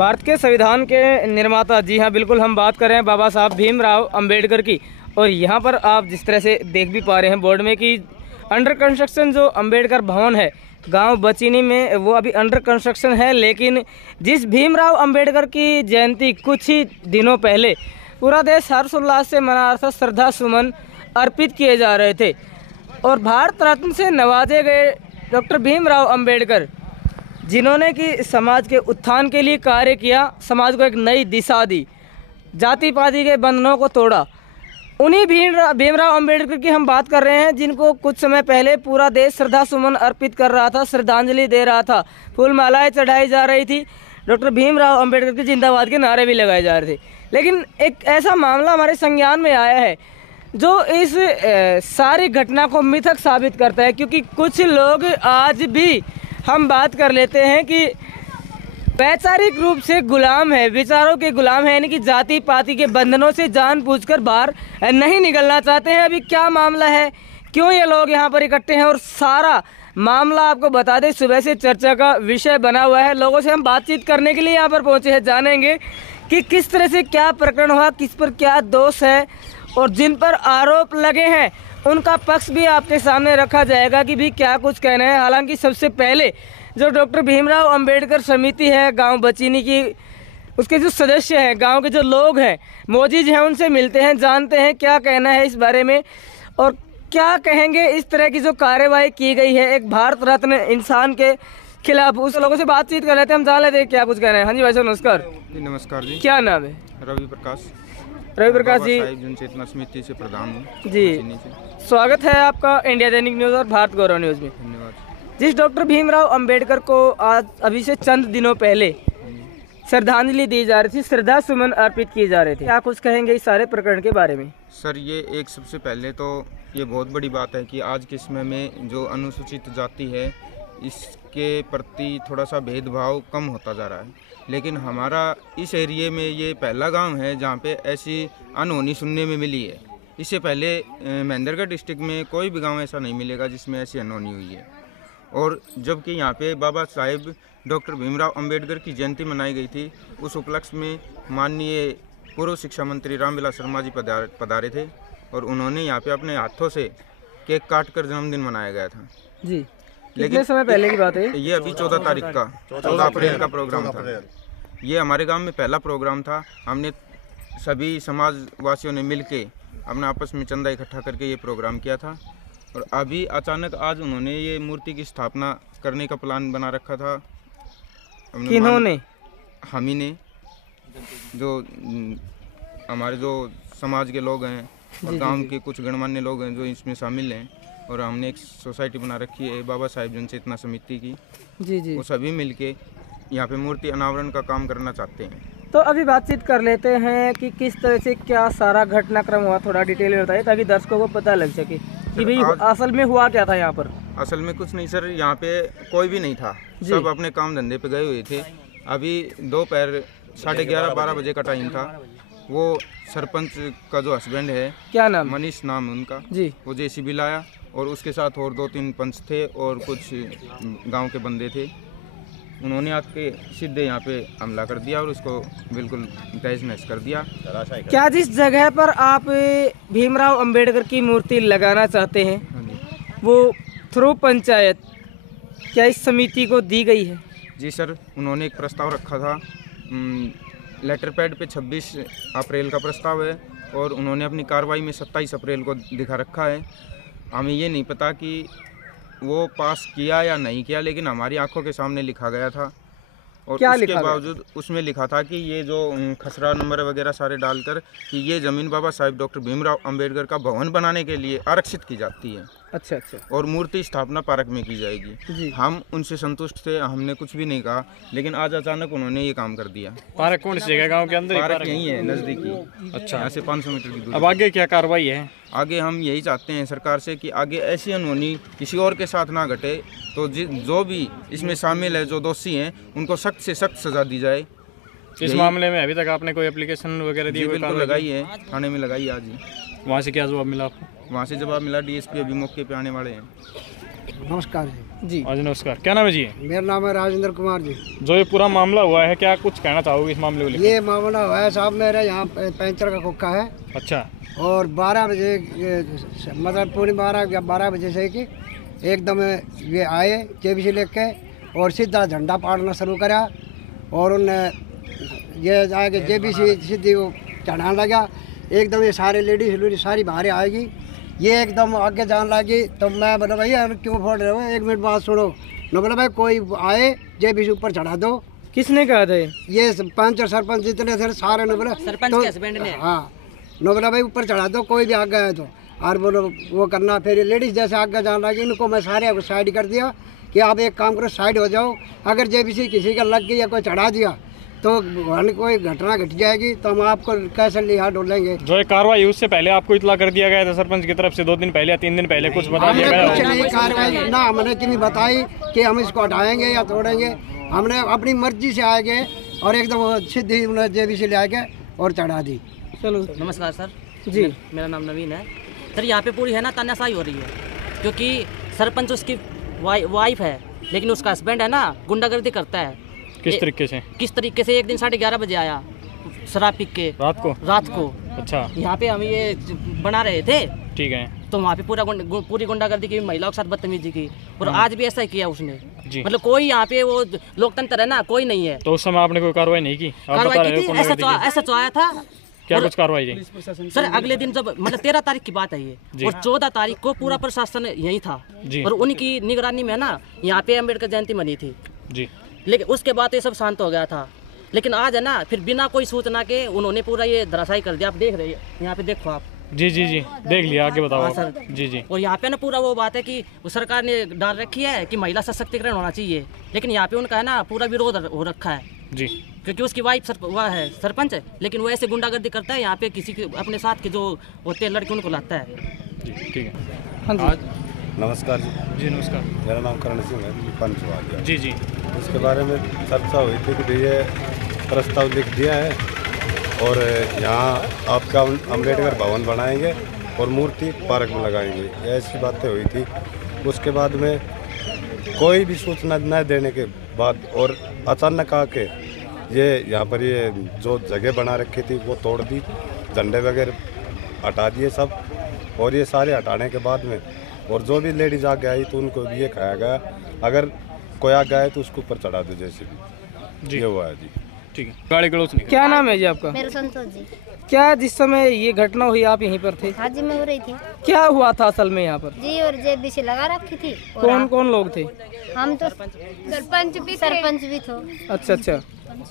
भारत के संविधान के निर्माता, जी हाँ बिल्कुल, हम बात कर रहे हैं बाबा साहब भीमराव अंबेडकर की। और यहाँ पर आप जिस तरह से देख भी पा रहे हैं बोर्ड में कि अंडर कंस्ट्रक्शन जो अंबेडकर भवन है गांव बचीनी में, वो अभी अंडर कंस्ट्रक्शन है। लेकिन जिस भीमराव अंबेडकर की जयंती कुछ ही दिनों पहले पूरा देश हर्षोल्लास से मना रहा था, श्रद्धा सुमन अर्पित किए जा रहे थे और भारत रत्न से नवाजे गए डॉक्टर भीमराव अंबेडकर, जिन्होंने कि समाज के उत्थान के लिए कार्य किया, समाज को एक नई दिशा दी, जाति पाति के बंधनों को तोड़ा। उन्हीं भीमराव अंबेडकर की हम बात कर रहे हैं, जिनको कुछ समय पहले पूरा देश श्रद्धा सुमन अर्पित कर रहा था, श्रद्धांजलि दे रहा था, फूल मालाएं चढ़ाई जा रही थी, डॉक्टर भीमराव अंबेडकर के जिंदाबाद के नारे भी लगाए जा रहे थे। लेकिन एक ऐसा मामला हमारे संज्ञान में आया है जो इस सारी घटना को मिथक साबित करता है, क्योंकि कुछ लोग आज भी हम बात कर लेते हैं कि वैचारिक रूप से गुलाम है, विचारों के गुलाम है, यानी कि जाति पाति के बंधनों से जानबूझकर बाहर नहीं निकलना चाहते हैं। अभी क्या मामला है, क्यों ये लोग यहाँ पर इकट्ठे हैं, और सारा मामला आपको बता दें, सुबह से चर्चा का विषय बना हुआ है। लोगों से हम बातचीत करने के लिए यहाँ पर पहुँचे हैं, जानेंगे कि किस तरह से क्या प्रकरण हुआ, किस पर क्या दोष है, और जिन पर आरोप लगे हैं उनका पक्ष भी आपके सामने रखा जाएगा कि भी क्या कुछ कहना है। हालांकि सबसे पहले जो डॉक्टर भीमराव अंबेडकर समिति है गांव बचीनी की, उसके जो सदस्य हैं, गांव के जो लोग हैं, मोजीज हैं, उनसे मिलते हैं, जानते हैं क्या कहना है इस बारे में और क्या कहेंगे इस तरह की जो कार्यवाही की गई है एक भारत रत्न इंसान के खिलाफ। उस लोगों से बातचीत कर लेते हैं, हम जान लेते हैं क्या कुछ कहना है। हाँ जी भाई साहब, नमस्कार। जी नमस्कार जी। क्या नाम है? रवि प्रकाश। रवि प्रकाश जी, जन चेतना समिति से प्रधान हूँ जी। स्वागत है आपका इंडिया दैनिक न्यूज़ और भारत गौरव न्यूज़ में। धन्यवाद। जिस डॉक्टर भीमराव अंबेडकर को आज अभी से चंद दिनों पहले श्रद्धांजलि दी जा रही थी, श्रद्धा सुमन अर्पित किए जा रहे थे, क्या कुछ कहेंगे इस सारे प्रकरण के बारे में? सर, ये एक सबसे पहले तो ये बहुत बड़ी बात है कि आज के समय में जो अनुसूचित जाति है इसके प्रति थोड़ा सा भेदभाव कम होता जा रहा है। लेकिन हमारा इस एरिए में ये पहला गांव है जहाँ पे ऐसी अनहोनी सुनने में मिली है। इससे पहले महेंद्रगढ़ डिस्ट्रिक्ट में कोई भी गांव ऐसा नहीं मिलेगा जिसमें ऐसी अनहोनी हुई है। और जबकि यहाँ पे बाबा साहेब डॉक्टर भीमराव अंबेडकर की जयंती मनाई गई थी, उस उपलक्ष्य में माननीय पूर्व शिक्षा मंत्री रामविलास शर्मा जी पधारे थे और उन्होंने यहाँ पे अपने हाथों से केक काट कर जन्मदिन मनाया गया था जी। कितने समय पहले की बात है? ये अभी 14 तारीख का 14 अप्रैल का प्रोग्राम था। ये हमारे गांव में पहला प्रोग्राम था। हमने सभी समाजवासियों ने मिलके अपने आपस में चंदा इकट्ठा करके ये प्रोग्राम किया था और अभी अचानक आज उन्होंने ये मूर्ति की स्थापना करने का प्लान बना रखा था। किन्होंने? हम ही ने, जो हमारे जो समाज के लोग हैं और गांव के कुछ गणमान्य लोग हैं जो इसमें शामिल हैं, और हमने एक सोसाइटी बना रखी है बाबा साहेब जन चेतना समिति की। जी। वो सभी मिलके यहाँ पे मूर्ति अनावरण का काम करना चाहते हैं। तो अभी बातचीत कर लेते हैं कि किस तरह से क्या सारा घटनाक्रम हुआ, थोड़ा डिटेल में बताइए ताकि दर्शकों को पता लग सके कि भाई असल में हुआ क्या था यहाँ पर। असल में कुछ नहीं सर, यहाँ पे कोई भी नहीं था, सब अपने काम धंधे पे गए हुए थे। अभी दोपहर 11:30-12 बजे का टाइम था। वो सरपंच का जो हस्बैंड है, क्या नाम? मनीष नाम है उनका जी। वो जेसीबी लाया और उसके साथ और 2-3 पंच थे और कुछ गांव के बंदे थे। उन्होंने आके सीधे यहाँ पे हमला कर दिया और उसको बिल्कुल तहस नहस कर दिया। क्या जिस जगह पर आप भीमराव अंबेडकर की मूर्ति लगाना चाहते हैं वो थ्रू पंचायत क्या इस समिति को दी गई है? जी सर, उन्होंने एक प्रस्ताव रखा था, लेटर पैड पे 26 अप्रैल का प्रस्ताव है और उन्होंने अपनी कार्रवाई में 27 अप्रैल को दिखा रखा है। हमें ये नहीं पता कि वो पास किया या नहीं किया, लेकिन हमारी आंखों के सामने लिखा गया था और क्या उसके बावजूद उसमें लिखा था कि ये जो खसरा नंबर वगैरह सारे डालकर कि ये ज़मीन बाबा साहेब डॉक्टर भीमराव अंबेडकर का भवन बनाने के लिए आरक्षित की जाती है। अच्छा। और मूर्ति स्थापना पार्क में की जाएगी। हम उनसे संतुष्ट थे, हमने कुछ भी नहीं कहा, लेकिन आज अचानक उन्होंने ये काम कर दिया। पार्क कौन सी जगह गांव के अंदर? पार्क यही है नज़दीकी। अच्छा, यहाँ से 500 मीटर की दूरी। अब आगे क्या कार्रवाई है? आगे हम यही चाहते हैं सरकार से कि आगे ऐसी अनहोनी किसी और के साथ ना घटे, तो जो भी इसमें शामिल है, जो दोषी हैं, उनको सख्त से सख्त सजा दी जाए। इस मामले में अभी तक आपने कोई एप्लीकेशन वगैरह दी? बिल्कुल लगाई है, थाने में लगाई आज ही। वहाँ से क्या जवाब मिला आपको? वहाँ से जवाब मिला, डीएसपी अभी मौके पे आने वाले हैं। नमस्कार जी। जी नमस्कार, क्या नाम है जी? मेरा नाम है राजेंद्र कुमार जी। जो ये पूरा मामला हुआ है, क्या कुछ कहना चाहोगे इस मामले को लेकर? ये मामला हुआ है साहब, मेरे यहाँ पंचर का खोखा है। अच्छा। और 12 बजे मतलब पौने 12 या 12 बजे से कि एकदम ये आए JBC लेके और सीधा झंडा पाड़ना शुरू करा और उन्हें ये जाके JBC सीधी वो चढ़ाने लगा। एकदम ये सारे लेडीज सारी बाहर आएगी, ये एकदम आगे जाने लगी। तो मैं बोला भैया क्यों फोड़ रहे हो, 1 मिनट बात सुनो। न बोला भाई कोई आए JBC ऊपर चढ़ा दो। किसने कहा था ये पंच और सरपंच जितने थे सारे ने बोला, सरपंच के हस्बैंड ने। हाँ, न बोला भाई ऊपर चढ़ा दो, कोई भी आगे आए तो। और बोलो वो करना। फिर ये लेडीज जैसे आगे जाने लगी, इनको मैं सारे साइड कर दिया कि आप एक काम करो साइड हो जाओ। अगर JBC किसी का लग गई या कोई चढ़ा दिया तो कोई घटना घट जाएगी तो हम आपको कैसे लिहा डोलेंगे। जो ये कार्रवाई उससे पहले आपको इतला कर दिया गया था सरपंच की तरफ से 2 दिन पहले या 3 दिन पहले कुछ बता दिया गया? कुछ नहीं कार्रवाई ना हमने कितनी बताई कि हम इसको हटाएंगे या तोड़ेंगे। हमने अपनी मर्जी से आएंगे और एकदम सीधी JBC ले आएंगे और चढ़ा दी। चलो नमस्कार सर जी, मेरा नाम नवीन है सर। यहाँ पे पूरी है ना तानाशाही हो रही है, क्योंकि सरपंच उसकी वाइफ है, लेकिन उसका हस्बैंड है ना गुंडागर्दी करता है। किस तरीके से? एक दिन 11:30 बजे आया शराब पी के रात को। अच्छा। यहाँ पे हम ये बना रहे थे, ठीक है। तो वहाँ पे पूरी गुंडागर्दी की, महिलाओं के साथ बदतमीजी की। और आज भी ऐसा ही किया उसने जी। मतलब कोई यहाँ पे वो लोकतंत्र है ना, कोई नहीं है। तो उस समय आपने कोई कार्रवाई नहीं की? कार्रवाई की थी, ऐसा तो आया था। क्या कुछ कार्रवाई थी सर? अगले दिन जब मतलब 13 तारीख की बात है ये, और 14 तारीख को पूरा प्रशासन यही था जी। और उनकी निगरानी में ना यहाँ पे अम्बेडकर जयंती मनी थी जी। लेकिन उसके बाद ये सब शांत हो गया था। लेकिन आज है ना, फिर बिना कोई सूचना के उन्होंने पूरा ये धराशायी कर दिया। आप देख रहे हैं, यहाँ पे देखो आप। जी देख लिया, आगे बताओ। हाँ सर जी। और यहाँ पे ना पूरा वो बात है कि सरकार ने डाल रखी है कि महिला सशक्तिकरण होना चाहिए, लेकिन यहाँ पे उनका है ना पूरा विरोध हो रखा है जी। क्योंकि उसकी वाइफ वह है सरपंच है, लेकिन वो ऐसे गुंडागर्दी करता है। यहाँ पे किसी के अपने साथ के जो होते हैं लड़के उनको लाता है जी। ठीक है। हाँ जी, नमस्कार जी। नमस्कार। मेरा नाम करण सिंह है, पंच वालिया। जी। इसके बारे में चर्चा हुई थी कि ये प्रस्ताव लिख दिया है और यहाँ आपका अम्बेडकर भवन बनाएंगे और मूर्ति पार्क में लगाएंगे, ऐसी बातें हुई थी। उसके बाद में कोई भी सूचना न देने के बाद और अचानक आके ये यहाँ पर ये जो जगह बना रखी थी वो तोड़ दी, झंडे वगैरह हटा दिए सब। और ये सारे हटाने के बाद में और जो भी लेडीज आगे आई तो उनको भी ये कहा गया अगर कोई आगे आए तो उसके ऊपर चढ़ा दो, जैसे भी ये हुआ है जी। ठीक है। गाड़ी गलौच नहीं। क्या नाम है जी आपका? मेरा संतोष जी। क्या जिस समय ये घटना हुई आप यहीं पर थे? हाँ जी, मैं हो रही थी क्या हुआ था असल में यहाँ पर? जी, और JBC लगा रखी थी। कौन कौन लोग थे? हम तो सरपंच भी थे। अच्छा।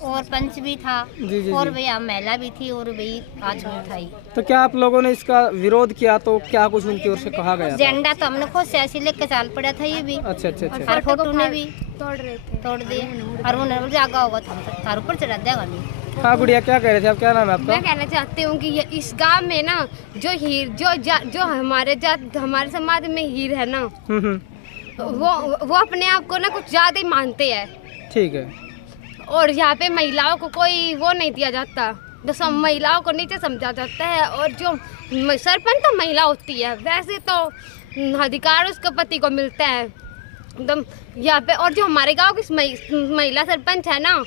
और पंच भी था जी। और भैया महिला भी थी और भाई आज था ही। तो क्या आप लोगों ने इसका विरोध किया तो क्या कुछ उनकी ओर से कहा गया? झंडा तो हमने खुद से ऐसे लेके चल पड़ा था ये भी। अच्छा। और फोटो ने भी तोड़ दिए और उन्होंने जागा होगा था तार ऊपर चढ़ा देगा नहीं। हाँ गुड़िया, क्या कह रहे थे आप? क्या नाम है आपका? मैं कहना चाहती हूँ कि इस गांव में ना जो हीर जो हमारे समाज में हीर है ना, वो अपने आप को ना कुछ ज्यादा ही मानते हैं। ठीक है। और यहाँ पे महिलाओं को कोई वो नहीं दिया जाता, जो सब महिलाओं को नीचे समझा जाता है। और जो सरपंच तो महिला होती है, वैसे तो अधिकार उसके पति को मिलता है एकदम यहाँ पे। और जो हमारे गांव की महिला सरपंच है ना,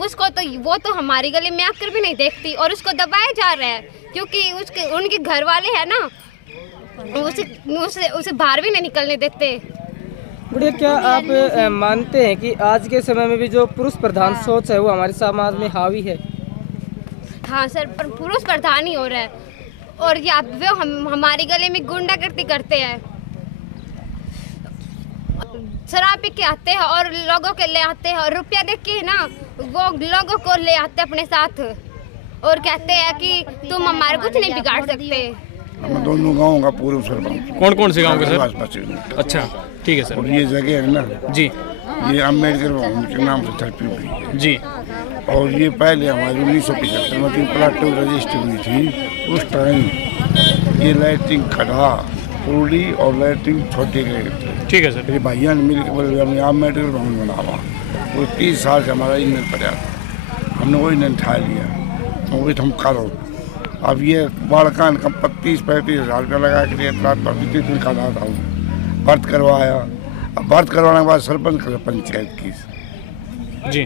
उसको तो वो तो हमारी गली में आकर भी नहीं देखती और उसको दबाया जा रहा है क्योंकि उनके घर वाले हैं ना, उसे बाहर भी नहीं निकलने देते। गुड़िया, क्या आप मानते हैं कि आज के समय में भी जो पुरुष प्रधान सोच है वो हमारे समाज में हावी है? हाँ सर, पर पुरुष प्रधान ही हो रहा है। और यहाँ पे हमारी गली में गुंडागर्दी करते हैं, शराब पी के आते हैं और लोगों के ले आते हैं और रुपया देख के ना वो लोगों को ले आते हैं अपने साथ और कहते हैं कि तुम हमारे कुछ नहीं बिगाड़ सकते। हम दोनों गाँव का पूर्व सरपंच। कौन से गाँव के सर? अच्छा, ठीक है सर। और ये जगह है ना जी, ये अम्बेडकर भवन के नाम से छपी हुई है जी। और ये पहले हमारी 1975 में प्लाट रजिस्ट्री हुई थी। उस टाइम ये लाइटिंग खड़ा पूरी और लाइटिंग छोटे गए थे। ठीक है सर। मेरे भैया ने मिल के बोले हमने अम्बेडकर भवन बनावा। वो 30 साल से हमारा ईमेल पड़ा था, हमने वही नहीं उठा लिया तो वही हम करो। अब ये बड़का इनकम 35-35 हज़ार रुपया लगा के प्लाट पर 3 दिन का था, व्रत करवाया बर्थ करवाने के बाद सरपंच का पंचायत की जी।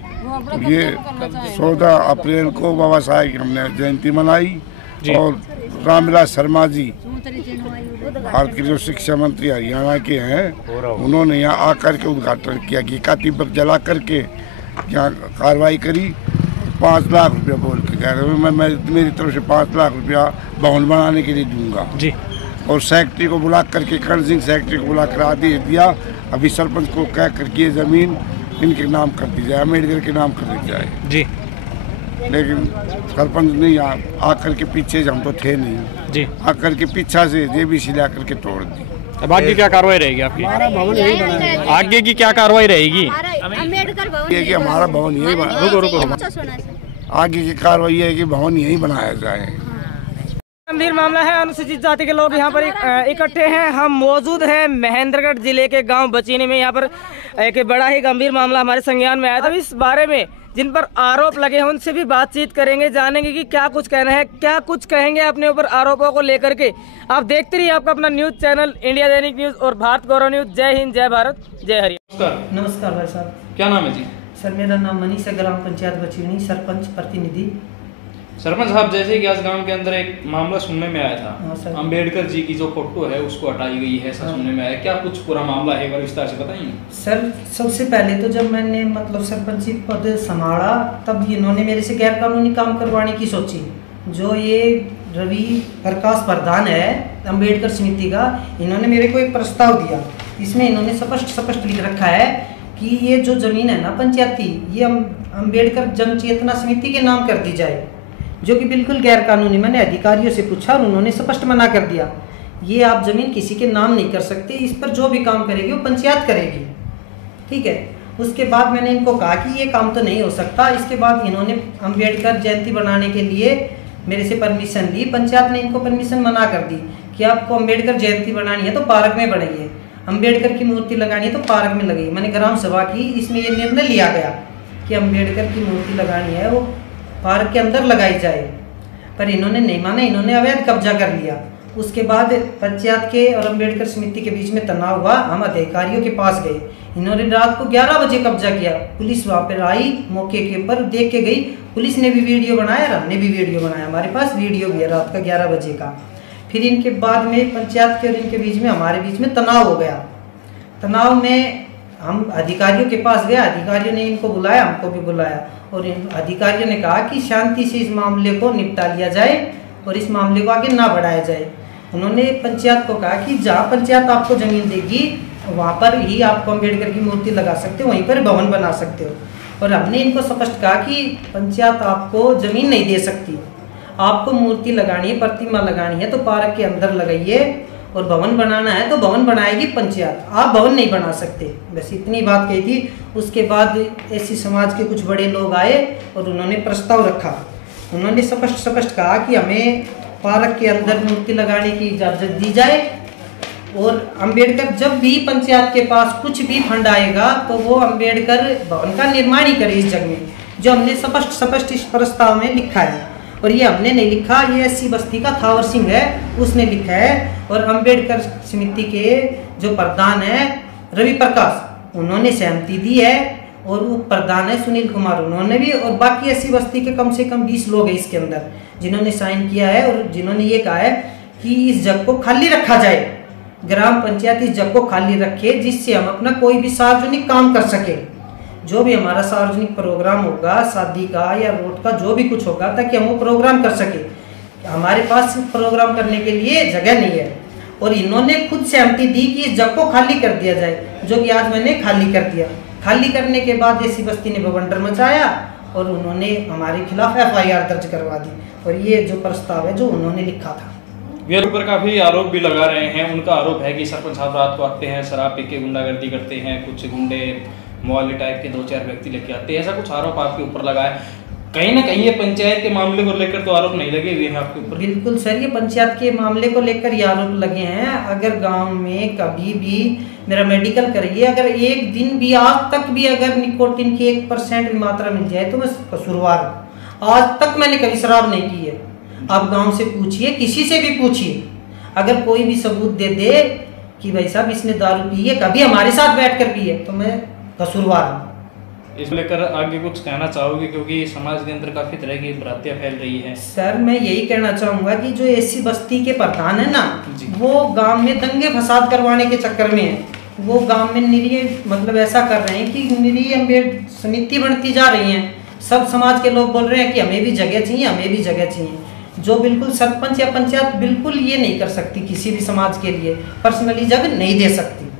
ये 14 अप्रैल को बाबा साहब की हमने जयंती मनाई और रामविलास शर्मा जी भारत के जो शिक्षा मंत्री हरियाणा के हैं उन्होंने यहाँ आकर के उद्घाटन किया कि काती पर जला करके यहाँ कार्रवाई करी। 5 लाख रुपया बोल के कह रहे मैं मेरी तरफ से 5 लाख रुपया भवन बनाने के लिए दूंगा जी। और सेक्रेटरी को बुला करके कर्ण सिंह सेक्रेटरी को बुला कर आदेश दिया अभी सरपंच को कह करके ये ज़मीन इनके नाम कर दी जाए, अम्बेडकर के नाम कर दी जाए जी। लेकिन सरपंच नहीं आकर के पीछे हम तो थे नहीं जी, आकर के पीछा से JBC ला करके तोड़ दी। अब आगे क्या कार्रवाई रहेगी आपकी? आगे की क्या कार्रवाई रहेगी? ये कि हमारा भवन यही बना, रुको आगे की कार्रवाई है कि भवन यही बनाया जाए। गंभीर मामला है, अनुसूचित जाति के लोग यहाँ पर इकट्ठे हैं। हम मौजूद हैं महेंद्रगढ़ जिले के गांव बचीनी में। यहाँ पर एक बड़ा ही गंभीर मामला हमारे संज्ञान में आया था। इस बारे में जिन पर आरोप लगे हैं उनसे भी बातचीत करेंगे, जानेंगे कि क्या कुछ कहना है, क्या कुछ कहेंगे अपने ऊपर आरोपों को लेकर के। आप देखते रहिए आपका अपना न्यूज चैनल इंडिया दैनिक न्यूज और भारत गौरव न्यूज। जय हिंद, जय भारत, जय हरियाणा। नमस्कार भाई साहब, क्या नाम है जी? सर मेरा नाम मनीष है, ग्राम पंचायत बचीनी, सरपंच प्रतिनिधि। सरपंच साहब, जैसे कि आज गांव के अंदर एक मामला सुनने में आया हाँ था, सर। अंबेडकर जी की जो फोटो है उसको हटाई गई है, ऐसा सुनने में आया। क्या कुछ पूरा मामला है, एक बार विस्तार से बताइए। सर सबसे पहले तो जब मैंने मतलब सरपंची पद संभाला तब इन्होंने मेरे से गैर कानूनी काम करवाने की सोची। जो ये रवि प्रकाश प्रधान है अंबेडकर समिति का, इन्होंने मेरे को एक प्रस्ताव दिया। इसमें इन्होंने स्पष्ट लिख रखा है कि ये जो जमीन है ना पंचायती, ये अंबेडकर जन चेतना समिति के नाम कर दी जाए, जो कि बिल्कुल गैर कानूनी। मैंने अधिकारियों से पूछा और उन्होंने स्पष्ट मना कर दिया, ये आप जमीन किसी के नाम नहीं कर सकते, इस पर जो भी काम करेगी वो पंचायत करेगी। ठीक है, उसके बाद मैंने इनको कहा कि ये काम तो नहीं हो सकता। इसके बाद इन्होंने अंबेडकर जयंती बनाने के लिए मेरे से परमिशन ली। पंचायत ने इनको परमिशन मना कर दी कि आपको अंबेडकर जयंती बनानी है तो पार्क में बनाइए, अम्बेडकर की मूर्ति लगानी है तो पार्क में लगाइए। मैंने ग्राम सभा की, इसमें यह निर्णय लिया गया कि अम्बेडकर की मूर्ति लगानी है वो पार्क के अंदर लगाई जाए, पर इन्होंने नहीं माना, इन्होंने अवैध कब्जा कर लिया। उसके बाद पंचायत के और अंबेडकर समिति के बीच में तनाव हुआ। हम अधिकारियों के पास गए, इन्होंने रात को 11 बजे कब्जा किया। पुलिस वहाँ पर आई, मौके के ऊपर देख के गई। पुलिस ने भी वीडियो बनाया और हमने भी वीडियो बनाया, हमारे पास वीडियो भी है रात का 11 बजे का। फिर इनके बाद में पंचायत के और इनके बीच में हमारे बीच में तनाव हो गया। तनाव में हम अधिकारियों के पास गए, अधिकारियों ने इनको बुलाया, हमको भी बुलाया और इन अधिकारियों ने कहा कि शांति से इस मामले को निपटा लिया जाए और इस मामले को आगे ना बढ़ाया जाए। उन्होंने पंचायत को कहा कि जहाँ पंचायत आपको ज़मीन देगी वहाँ पर ही आपको अम्बेडकर की मूर्ति लगा सकते हो, वहीं पर भवन बना सकते हो। और हमने इनको स्पष्ट कहा कि पंचायत आपको ज़मीन नहीं दे सकती, आपको मूर्ति लगानी है, प्रतिमा लगानी है तो पार्क के अंदर लगाइए, और भवन बनाना है तो भवन बनाएगी पंचायत, आप भवन नहीं बना सकते। बस इतनी बात कही थी। उसके बाद ऐसी समाज के कुछ बड़े लोग आए और उन्होंने प्रस्ताव रखा। उन्होंने स्पष्ट कहा कि हमें पार्क के अंदर मूर्ति लगाने की इजाज़त दी जाए और अम्बेडकर जब भी पंचायत के पास कुछ भी फंड आएगा तो वो अम्बेडकर भवन का निर्माण ही करे इस जगह में, जो हमने स्पष्ट इस प्रस्ताव में लिखा है। और ये हमने नहीं लिखा, ये SC बस्ती का थावर सिंह है, उसने लिखा है। और अंबेडकर समिति के जो प्रधान है रवि प्रकाश, उन्होंने सहमति दी है। और वो प्रधान है सुनील कुमार, उन्होंने भी। और बाकी SC बस्ती के कम से कम 20 लोग हैं इसके अंदर जिन्होंने साइन किया है और जिन्होंने ये कहा है कि इस जगह को खाली रखा जाए, ग्राम पंचायत इस जगह को खाली रखे, जिससे हम अपना कोई भी सार्वजनिक काम कर सके। जो भी हमारा सार्वजनिक प्रोग्राम होगा, शादी का या रोड का जो भी कुछ होगा, ताकि हम वो प्रोग्राम कर सके। हमारे पास प्रोग्राम करने के लिए जगह नहीं है। और इन्होंने खुद सहमति दी कि इस जगह को खाली कर दिया जाए, जो कि आज मैंने खाली कर दिया। खाली करने के बाद SC बस्ती ने बवंडर मचाया और उन्होंने हमारे खिलाफ FIR दर्ज करवा दी। और ये जो प्रस्ताव है जो उन्होंने लिखा था, वे ऊपर काफी आरोप भी लगा रहे हैं। उनका आरोप है कि सरपंच साहब रात को आते हैं, शराब पी के गुंडागर्दी करते हैं, कुछ गुंडे मोहाली टाइप के 2-4 व्यक्ति लेके आते हैं, ऐसा कुछ आरोप आपके ऊपर लगा है। कहीं ना कहीं ये पंचायत के मामले को लेकर तो आरोप नहीं लगे हुए हैं आपके ऊपर? बिल्कुल सर, ये पंचायत के मामले को लेकर ये आरोप लगे हैं। अगर गांव में कभी भी मेरा मेडिकल करिए, अगर एक दिन भी आज तक भी अगर निकोटीन की 1% भी मात्रा मिल जाए तो मैं कसूरवार हूँ। आज तक मैंने कभी शराब नहीं की है। आप गांव से पूछिए, किसी से भी पूछिए, अगर कोई भी सबूत दे दे कि भाई साहब इसने दारू पी है, कभी हमारे साथ बैठ कर पी है तो मैं कसूरवार हूँ। इस लेकर आगे कुछ कहना चाहोगे, क्योंकि समाज के अंदर काफी तरह की भ्रांतियां फैल रही है। सर मैं यही कहना चाहूँगा कि जो ऐसी बस्ती के प्रधान है ना, वो गांव में दंगे फसाद करवाने के चक्कर में है। वो गांव में निरीह मतलब ऐसा कर रहे हैं कि निरीह अम्बेड समिति बनती जा रही हैं। सब समाज के लोग बोल रहे हैं कि हमें भी जगह चाहिए, हमें भी जगह चाहिए, जो बिल्कुल सरपंच या पंचायत बिल्कुल ये नहीं कर सकती, किसी भी समाज के लिए पर्सनली जगह नहीं दे सकती।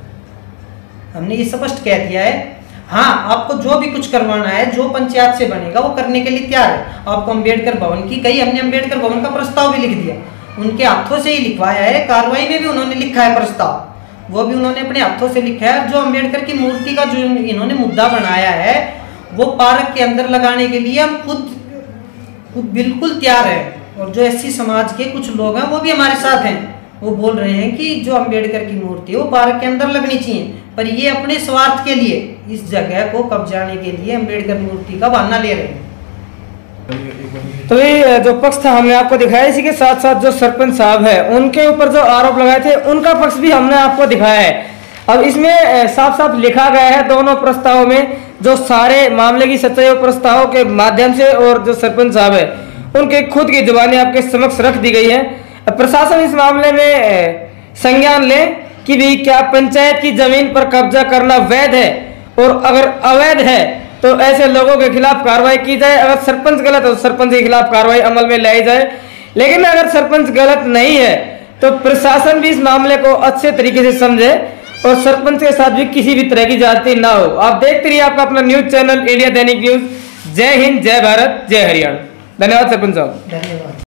हमने ये स्पष्ट कह दिया है। हाँ, आपको जो भी कुछ करवाना है, जो पंचायत से बनेगा वो करने के लिए तैयार है। आपको अम्बेडकर भवन की कही, हमने अम्बेडकर भवन का प्रस्ताव भी लिख दिया, उनके हाथों से ही लिखवाया है। कार्रवाई में भी उन्होंने लिखा है प्रस्ताव, वो भी उन्होंने अपने हाथों से लिखा है। जो अम्बेडकर की मूर्ति का जो इन्होंने मुद्दा बनाया है वो पार्क के अंदर लगाने के लिए हम खुद बिल्कुल तैयार है। और जो एससी समाज के कुछ लोग हैं वो भी हमारे साथ हैं, वो बोल रहे हैं कि जो अम्बेडकर की मूर्ति है वो पार्क के अंदर लगनी चाहिए, पर ये अपने स्वार्थ के लिए इस जगह को कब्जाने के लिए अम्बेडकर मूर्ति का बहाना ले रहे हैं। तो ये जो पक्ष था हमने आपको दिखाया, इसी के साथ साथ जो सरपंच साहब है उनके ऊपर जो आरोप लगाए थे उनका पक्ष भी हमने आपको दिखाया है। अब इसमें साफ साफ लिखा गया है दोनों प्रस्तावों में, जो सारे मामले की सच्चाई प्रस्तावों के माध्यम से और जो सरपंच साहब है उनके खुद की जुबानी आपके समक्ष रख दी गई है। प्रशासन इस मामले में संज्ञान ले कि भी क्या पंचायत की जमीन पर कब्जा करना वैध है, और अगर अवैध है तो ऐसे लोगों के खिलाफ कार्रवाई की जाए। अगर सरपंच गलत है तो सरपंच के खिलाफ कार्रवाई अमल में लाई जाए। लेकिन अगर सरपंच गलत नहीं है तो प्रशासन भी इस मामले को अच्छे तरीके से समझे और सरपंच के साथ भी किसी भी तरह की ज्यादती ना हो। आप देखते रहिए आपका अपना न्यूज चैनल इंडिया दैनिक न्यूज। जय हिंद, जय भारत, जय हरियाणा। धन्यवाद सरपंच साहब। धन्यवाद।